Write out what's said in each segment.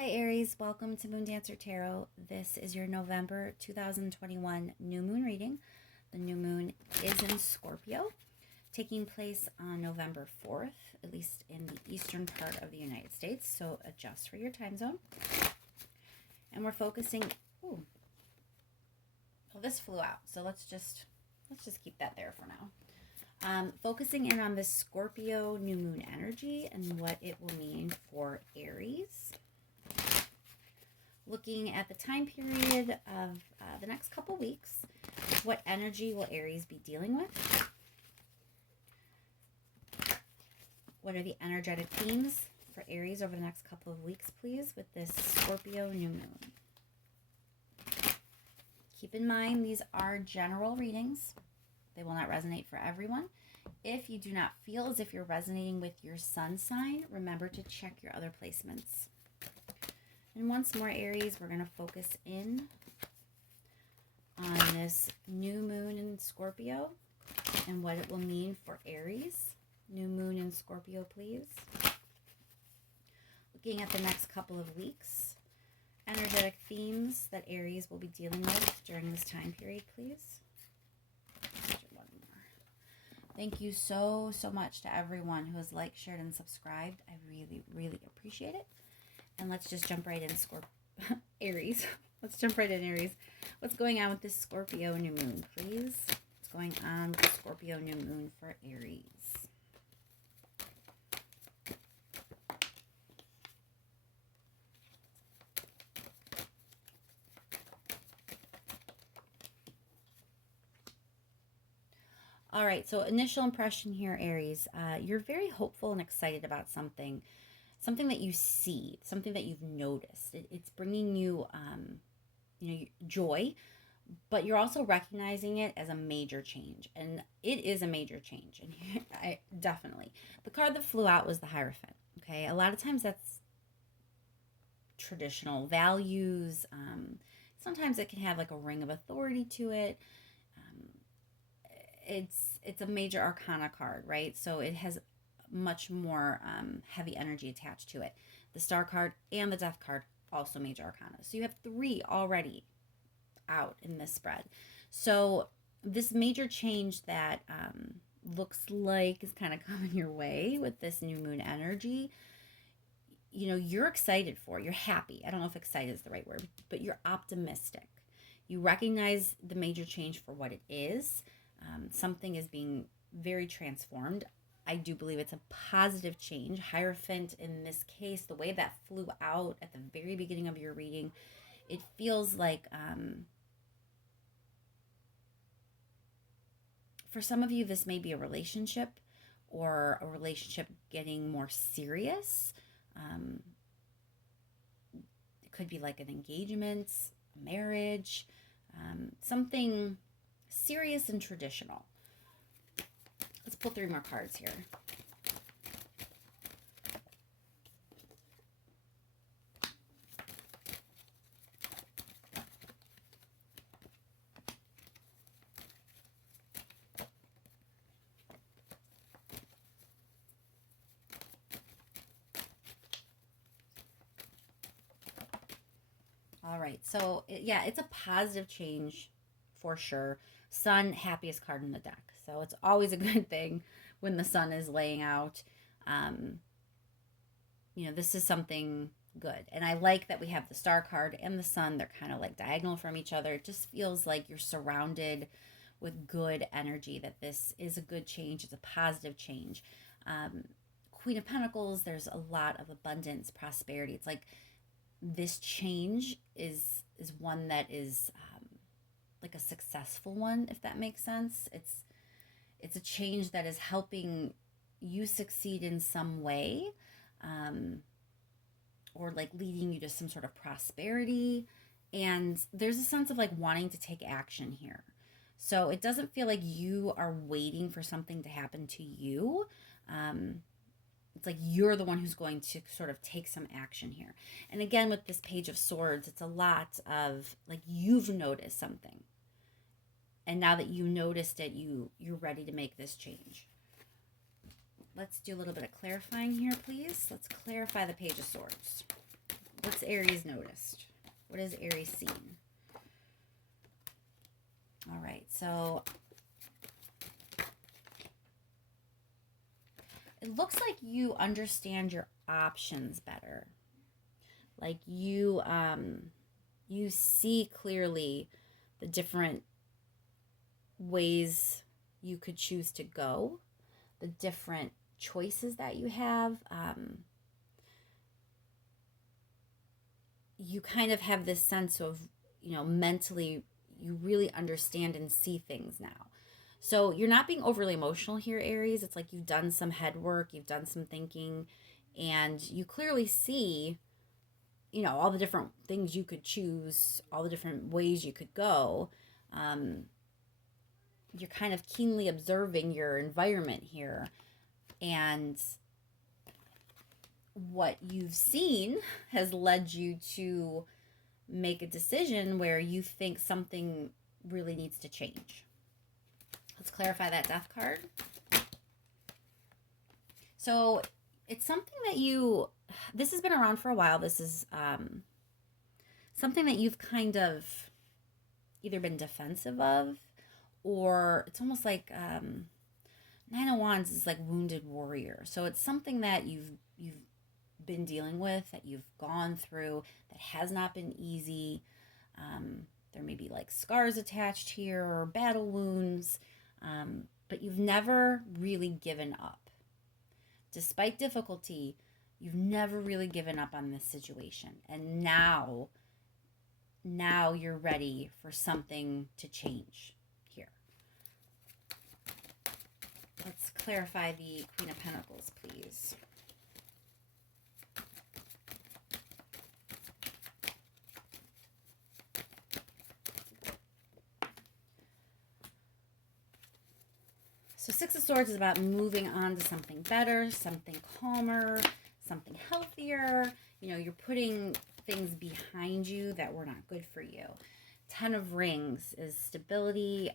Hi Aries, welcome to Moon Dancer Tarot. This is your November 2021 new moon reading. The new moon is in Scorpio, taking place on November 4th, at least in the eastern part of the United States, so adjust for your time zone. And we're focusing, well, this flew out, so let's just keep that there for now. Focusing in on this Scorpio new moon energy and what it will mean for Aries. Looking at the time period of the next couple weeks, what energy will Aries be dealing with? What are the energetic themes for Aries over the next couple of weeks, please, with this Scorpio new moon? Keep in mind, these are general readings. They will not resonate for everyone. If you do not feel as if you're resonating with your sun sign, remember to check your other placements. And once more, Aries, we're going to focus in on this new moon in Scorpio and what it will mean for Aries. New moon in Scorpio, please. Looking at the next couple of weeks. Energetic themes that Aries will be dealing with during this time period, please. One more. Thank you so much to everyone who has liked, shared, and subscribed. I really appreciate it. And let's just jump right in, Aries. Let's jump right in, Aries. What's going on with this Scorpio new moon, please? What's going on with the Scorpio new moon for Aries? All right, so initial impression here, Aries. You're very hopeful and excited about something that you see, something that you've noticed. It's bringing you, joy, but you're also recognizing it as a major change, and it is a major change. And definitely, the card that flew out was the Hierophant. Okay, a lot of times that's traditional values. Sometimes it can have like a ring of authority to it. It's a major arcana card, right? So it has much more heavy energy attached to it. The Star card and the Death card, also major arcana. So you have 3 already out in this spread. So this major change that looks like is kind of coming your way with this new moon energy, you're excited for, you're happy. I don't know if excited is the right word, but you're optimistic. You recognize the major change for what it is. Something is being very transformed. I do believe it's a positive change. Hierophant, in this case, the way that flew out at the very beginning of your reading, it feels like for some of you, this may be a relationship or a relationship getting more serious. It could be like an engagement, a marriage, something serious and traditional. Let's pull 3 more cards here. All right, so it's a positive change for sure. Sun, happiest card in the deck. So it's always a good thing when the sun is laying out. This is something good. And I like that we have the Star card and the sun. They're kind of like diagonal from each other. It just feels like you're surrounded with good energy, that this is a good change. It's a positive change. Queen of Pentacles, there's a lot of abundance, prosperity. It's like this change is one that is like a successful one, if that makes sense. It's a change that is helping you succeed in some way, or like leading you to some sort of prosperity. And there's a sense of like wanting to take action here. So it doesn't feel like you are waiting for something to happen to you. It's like you're the one who's going to sort of take some action here. And again, with this Page of Swords, it's a lot of like you've noticed something. And now that you noticed it, you're ready to make this change. Let's do a little bit of clarifying here, please. Let's clarify the Page of Swords. What's Aries noticed? What has Aries seen? All right, so it looks like you understand your options better. Like you see clearly the different ways you could choose to go, the different choices that you have. You kind of have this sense of, mentally, you really understand and see things now. So you're not being overly emotional here, Aries. It's like you've done some head work, you've done some thinking, and you clearly see, all the different things you could choose, all the different ways you could go. You're kind of keenly observing your environment here, and what you've seen has led you to make a decision where you think something really needs to change. Let's clarify that Death card. So it's something that this has been around for a while. This is something that you've kind of either been defensive of, or it's almost like Nine of Wands is like wounded warrior. So it's something that you've been dealing with, that you've gone through, that has not been easy. There may be like scars attached here or battle wounds, but you've never really given up. Despite difficulty, you've never really given up on this situation. And now you're ready for something to change here. Let's clarify the Queen of Pentacles, please. So Six of Swords is about moving on to something better, something calmer, something healthier. You're putting things behind you that were not good for you. Ten of Rings is stability.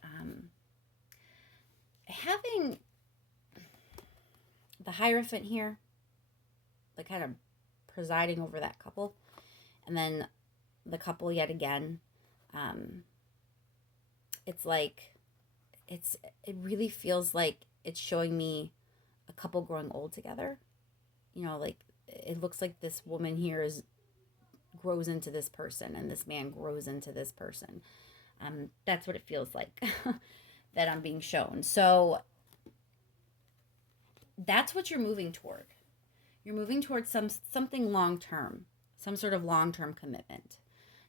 Having the Hierophant here, like kind of presiding over that couple, and then the couple yet again, it's like it really feels like it's showing me a couple growing old together. Like it looks like this woman here grows into this person, and this man grows into this person. That's what it feels like that I'm being shown. So that's what you're moving toward. You're moving towards something long-term, some sort of long-term commitment.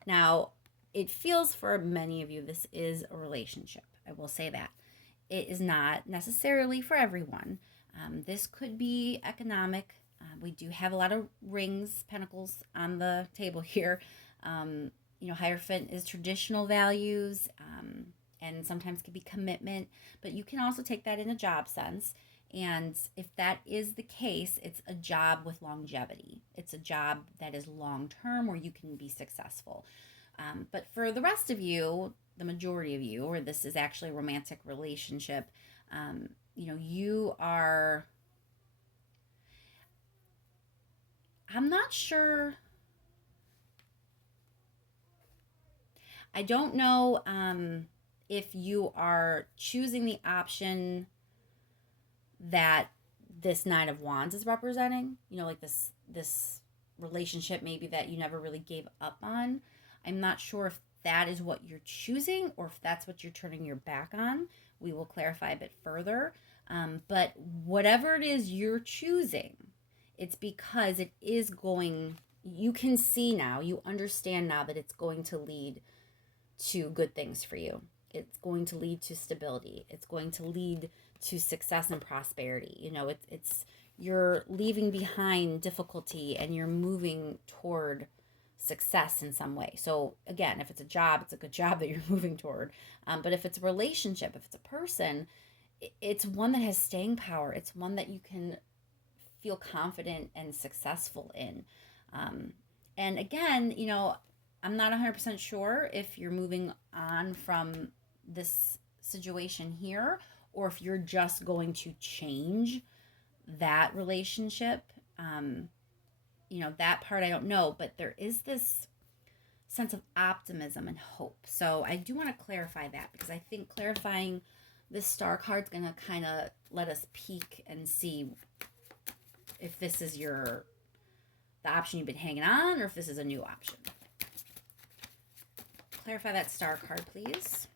Now, it feels for many of you this is a relationship. I will say that. It is not necessarily for everyone. This could be economic. We do have a lot of rings, pentacles on the table here. Hierophant is traditional values, and sometimes can be commitment, but you can also take that in a job sense. And if that is the case, it's a job with longevity. It's a job that is long-term where you can be successful. But for the rest of you, the majority of you, or this is actually a romantic relationship, you are, I'm not sure, I don't know if you are choosing the option that this Nine of Wands is representing, like this relationship maybe that you never really gave up on. I'm not sure if that is what you're choosing or if that's what you're turning your back on. We will clarify a bit further. But whatever it is you're choosing, it's because it is going, you can see now, you understand now that it's going to lead to good things for you. It's going to lead to stability. It's going to lead to success and prosperity. It's you're leaving behind difficulty and you're moving toward success in some way. So again, if it's a job, it's a good job that you're moving toward. But if it's a relationship, if it's a person, it's one that has staying power. It's one that you can feel confident and successful in. And again, I'm not 100% sure if you're moving on from this situation here or if you're just going to change that relationship. that part I don't know, but there is this sense of optimism and hope. So I do want to clarify that, because I think clarifying this star card's going to kind of let us peek and see if this is the option you've been hanging on, or if this is a new option. Clarify that star card, please.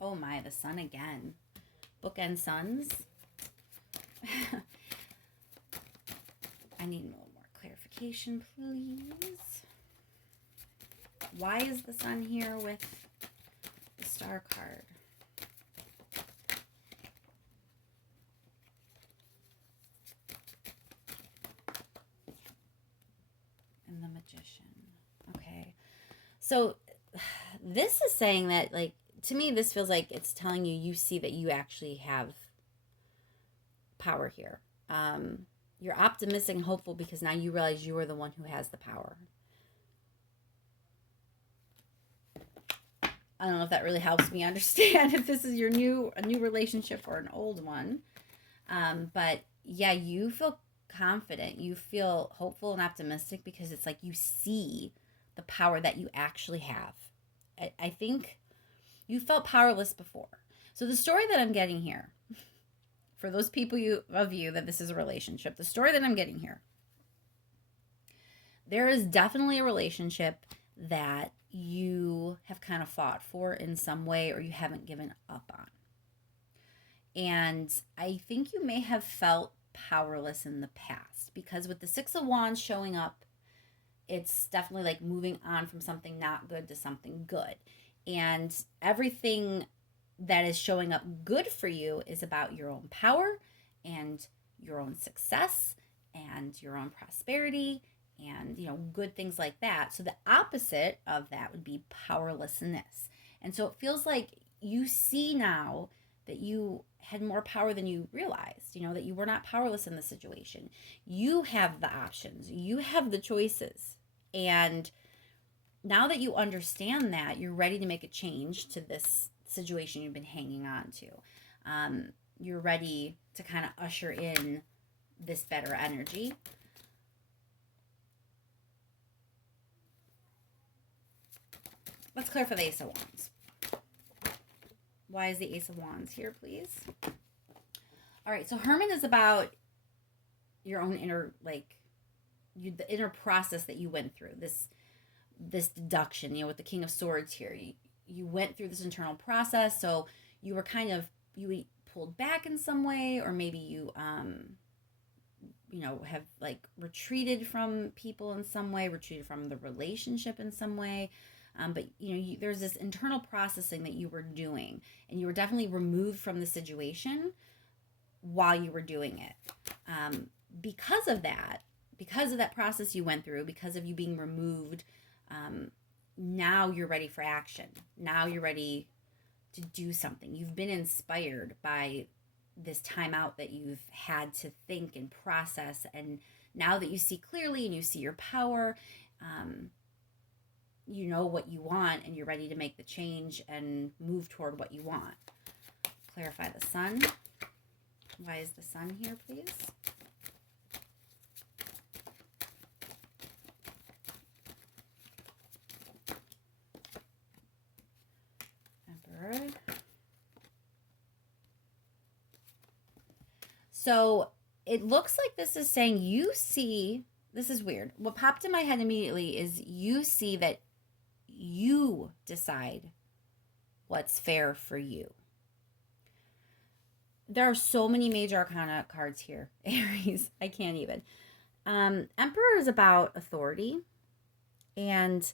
Oh my, the sun again. Bookend suns. I need a little more clarification, please. Why is the sun here with the star card? And the magician. Okay. So this is saying that, like, to me, this feels like it's telling you see that you actually have power here. You're optimistic and hopeful because now you realize you are the one who has the power. I don't know if that really helps me understand if this is a new relationship or an old one. But yeah, you feel confident. You feel hopeful and optimistic because it's like you see the power that you actually have. I think you felt powerless before. So the story that I'm getting here, for those people of you that this is a relationship, the story that I'm getting here, there is definitely a relationship that you have kind of fought for in some way, or you haven't given up on. And I think you may have felt powerless in the past, because with the Six of Wands showing up, it's definitely like moving on from something not good to something good. And everything that is showing up good for you is about your own power and your own success and your own prosperity and, good things like that. So the opposite of that would be powerlessness. And so it feels like you see now that you had more power than you realized, that you were not powerless in the situation. You have the options. You have the choices. And now that you understand that, you're ready to make a change to this situation you've been hanging on to. You're ready to kind of usher in this better energy. Let's clarify the Ace of Wands. Why is the Ace of Wands here, please? All right, so Hermit is about your own inner, the inner process that you went through. This deduction, with the King of Swords here. You went through this internal process, so you were you pulled back in some way, or maybe you have retreated from people in some way, retreated from the relationship in some way. But there's this internal processing that you were doing, and you were definitely removed from the situation while you were doing it. Because of that process you went through, because of you being removed, now you're ready for action. Now you're ready to do something. You've been inspired by this time out that you've had to think and process, and now that you see clearly and you see your power, you know what you want, and you're ready to make the change and move toward what you want. Clarify the sun. Why is the sun here, please? Emperor. So it looks like this is saying you see, this is weird. What popped in my head immediately is you see that you decide what's fair for you. There are so many major arcana cards here, Aries. I can't even. Emperor is about authority, and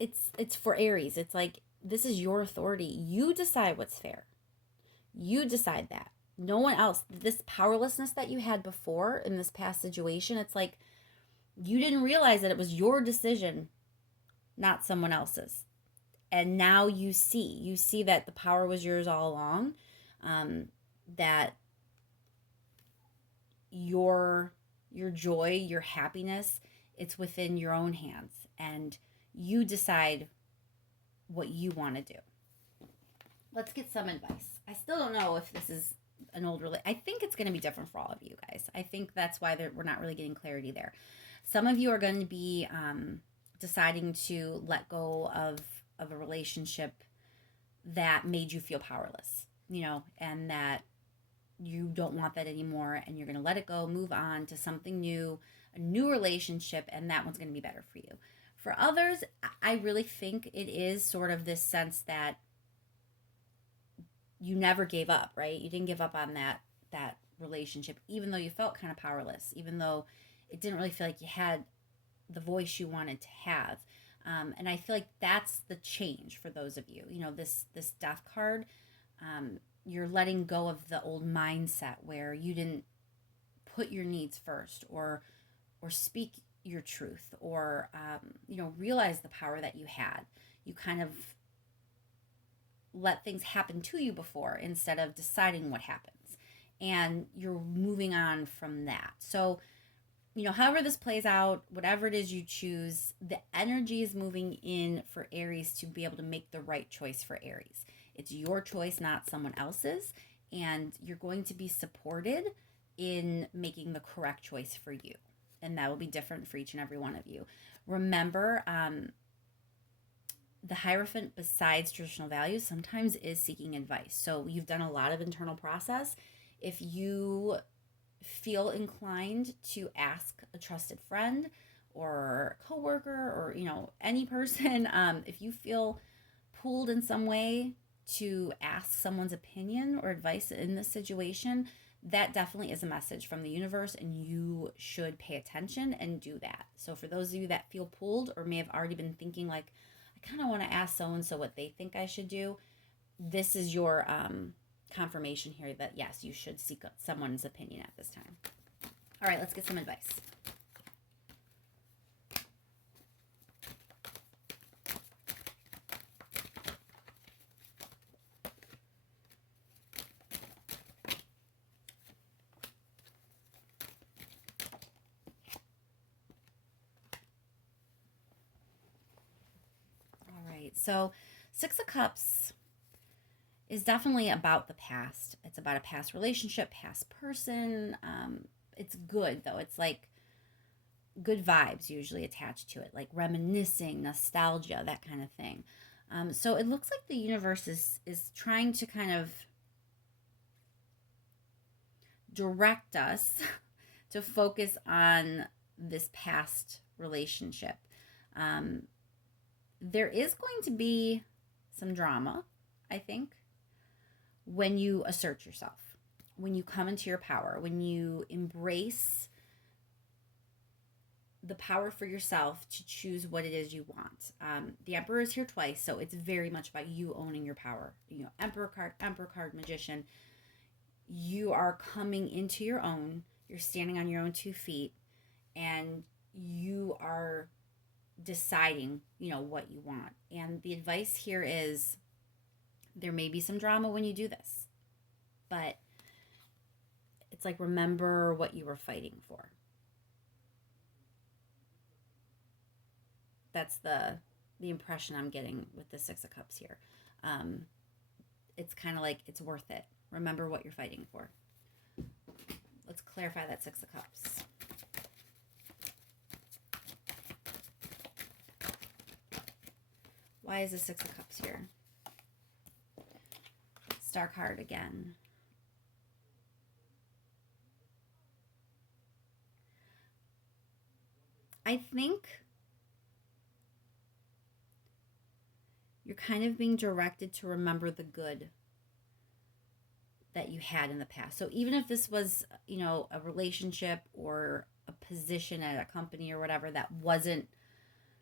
it's for Aries. It's like, this is your authority. You decide what's fair. You decide that. No one else. This powerlessness that you had before in this past situation, it's like you didn't realize that it was your decision, not someone else's. And now you see that the power was yours all along, that your joy, your happiness, it's within your own hands, and you decide what you want to do. Let's get some advice. I still don't know if this is an old I think it's going to be different for all of you guys. I think that's why we're not really getting clarity there. Some of you are going to be deciding to let go of a relationship that made you feel powerless, and that you don't want that anymore, and you're going to let it go, move on to something new, a new relationship, and that one's going to be better for you. For others, I really think it is sort of this sense that you never gave up, right? You didn't give up on that relationship, even though you felt kind of powerless, even though it didn't really feel like you had the voice you wanted to have. And I feel like that's the change for those of you. This death card, you're letting go of the old mindset where you didn't put your needs first, or speak your truth, or realize the power that you had. You kind of let things happen to you before, instead of deciding what happens, and you're moving on from that. So however this plays out, whatever it is you choose, the energy is moving in for Aries to be able to make the right choice for Aries. It's your choice, not someone else's, and you're going to be supported in making the correct choice for you. And that will be different for each and every one of you. Remember, the Hierophant, besides traditional values, sometimes is seeking advice. So you've done a lot of internal process. If you feel inclined to ask a trusted friend or coworker, or any person, if you feel pulled in some way to ask someone's opinion or advice in this situation, that definitely is a message from the universe, and you should pay attention and do that. So for those of you that feel pulled, or may have already been thinking like, I kind of want to ask so and so what they think I should do, this is your confirmation here that yes, you should seek someone's opinion at this time. All right, let's get some advice. All right, so Six of Cups is definitely about the past. It's about a past relationship, past person. It's good, though. It's like good vibes usually attached to it, like reminiscing, nostalgia, that kind of thing. So it looks like the universe is trying to kind of direct us to focus on this past relationship. There is going to be some drama, I think, when you assert yourself, when you come into your power, when you embrace the power for yourself to choose what it is you want. The Emperor is here twice, so it's very much about you owning your power. Emperor card, Magician. You are coming into your own. You're standing on your own 2 feet, and you are deciding, what you want. And the advice here is there may be some drama when you do this, but it's like, remember what you were fighting for. That's the impression I'm getting with the Six of Cups here. It's kind of like it's worth it. Remember what you're fighting for. Let's clarify that Six of Cups. Why is the Six of Cups here? Star card again. I think you're kind of being directed to remember the good that you had in the past. So even if this was, a relationship or a position at a company or whatever that wasn't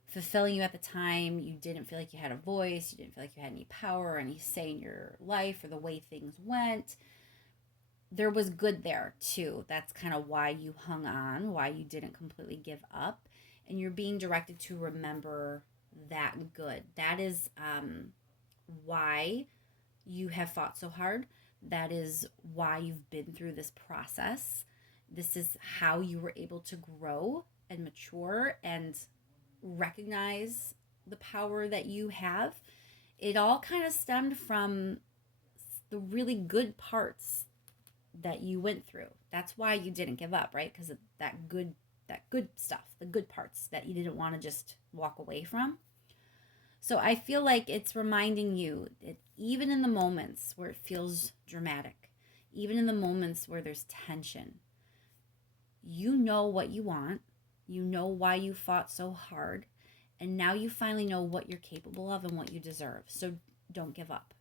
fulfilling you at the time, you didn't feel like you had a voice, you didn't feel like you had any power or any say in your life or the way things went, there was good there too. That's kind of why you hung on, why you didn't completely give up. And you're being directed to remember that good. That is why you have fought so hard. That is why you've been through this process. This is how you were able to grow and mature and recognize the power that you have. It all kind of stemmed from the really good parts that you went through. That's why you didn't give up, right? Because of that good stuff, the good parts that you didn't want to just walk away from. So I feel like it's reminding you that even in the moments where it feels dramatic, even in the moments where there's tension, you know what you want, you know why you fought so hard, and now you finally know what you're capable of and what you deserve. So don't give up.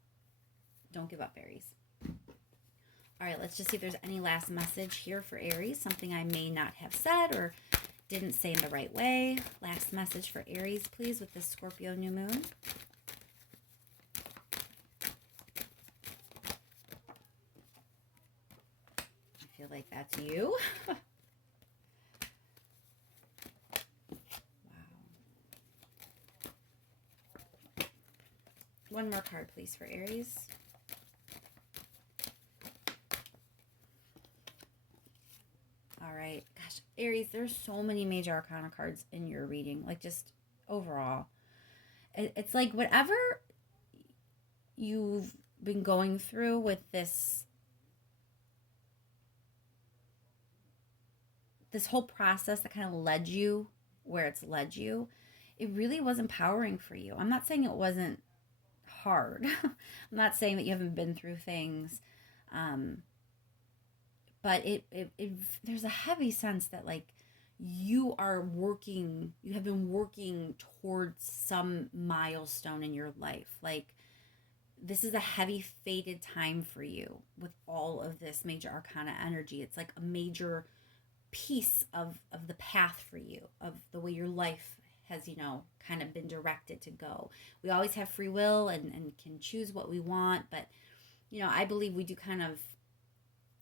Don't give up, Aries. All right, let's just see if there's any last message here for Aries, something I may not have said or didn't say in the right way. Last message for Aries, please, with this Scorpio new moon. I feel like that's you. Wow. One more card, please, for Aries. All right. Gosh, Aries, there's so many major arcana cards in your reading, like just overall. It's like whatever you've been going through with this whole process that kind of led you where it's led you, it really was empowering for you. I'm not saying it wasn't hard. I'm not saying that you haven't been through things. But there's a heavy sense that like you have been working towards some milestone in your life. Like this is a heavy fated time for you with all of this major arcana energy. It's like a major piece of the path for you, of the way your life has, kind of been directed to go. We always have free will and can choose what we want, but I believe we do kind of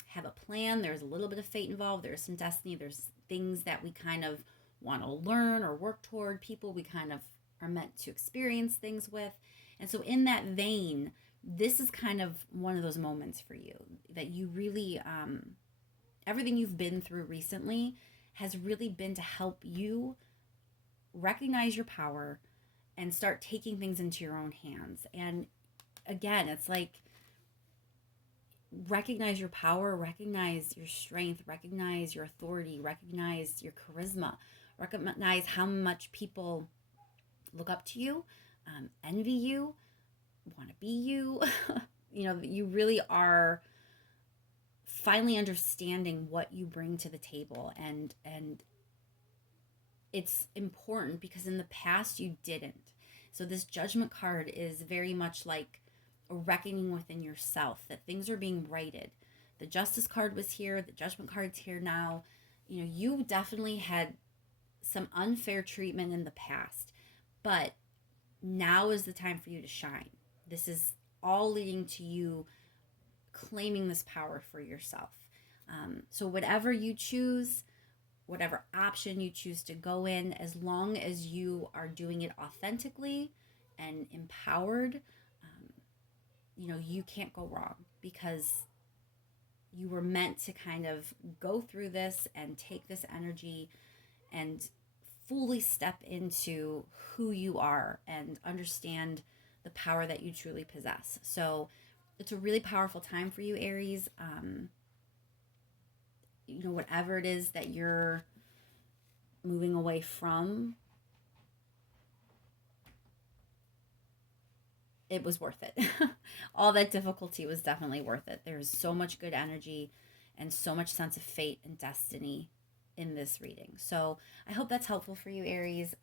have a plan. There's a little bit of fate involved. There's some destiny. There's things that we kind of want to learn or work toward, people we kind of are meant to experience things with. And so in that vein, this is kind of one of those moments for you that you really, everything you've been through recently has really been to help you recognize your power and start taking things into your own hands. And again, it's like, recognize your power, recognize your strength, recognize your authority, recognize your charisma, recognize how much people look up to you, envy you, want to be you. You really are finally understanding what you bring to the table, and it's important because in the past you didn't. So this Judgment card is very much like a reckoning within yourself, that things are being righted. The Justice card was here, the Judgment card's here now. You definitely had some unfair treatment in the past, but now is the time for you to shine. This is all leading to you claiming this power for yourself. So whatever you choose, whatever option you choose to go in, as long as you are doing it authentically and empowered, you can't go wrong, because you were meant to kind of go through this and take this energy and fully step into who you are and understand the power that you truly possess. So it's a really powerful time for you, Aries. Whatever it is that you're moving away from, it was worth it. All that difficulty was definitely worth it. There's so much good energy and so much sense of fate and destiny in this reading. So I hope that's helpful for you, Aries.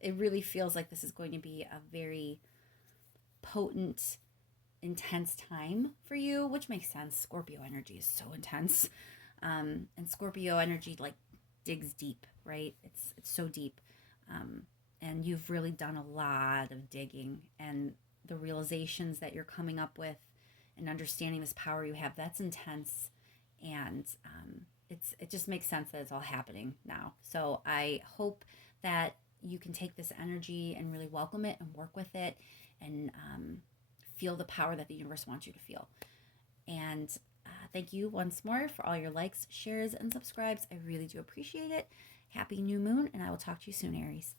It really feels like this is going to be a very potent, intense time for you, which makes sense. Scorpio energy is so intense. And Scorpio energy like digs deep, right? It's so deep. And you've really done a lot of digging, and the realizations that you're coming up with and understanding this power you have, that's intense. And it just makes sense that it's all happening now. So I hope that you can take this energy and really welcome it and work with it, and feel the power that the universe wants you to feel. And thank you once more for all your likes, shares, and subscribes. I really do appreciate it. Happy new moon, and I will talk to you soon, Aries.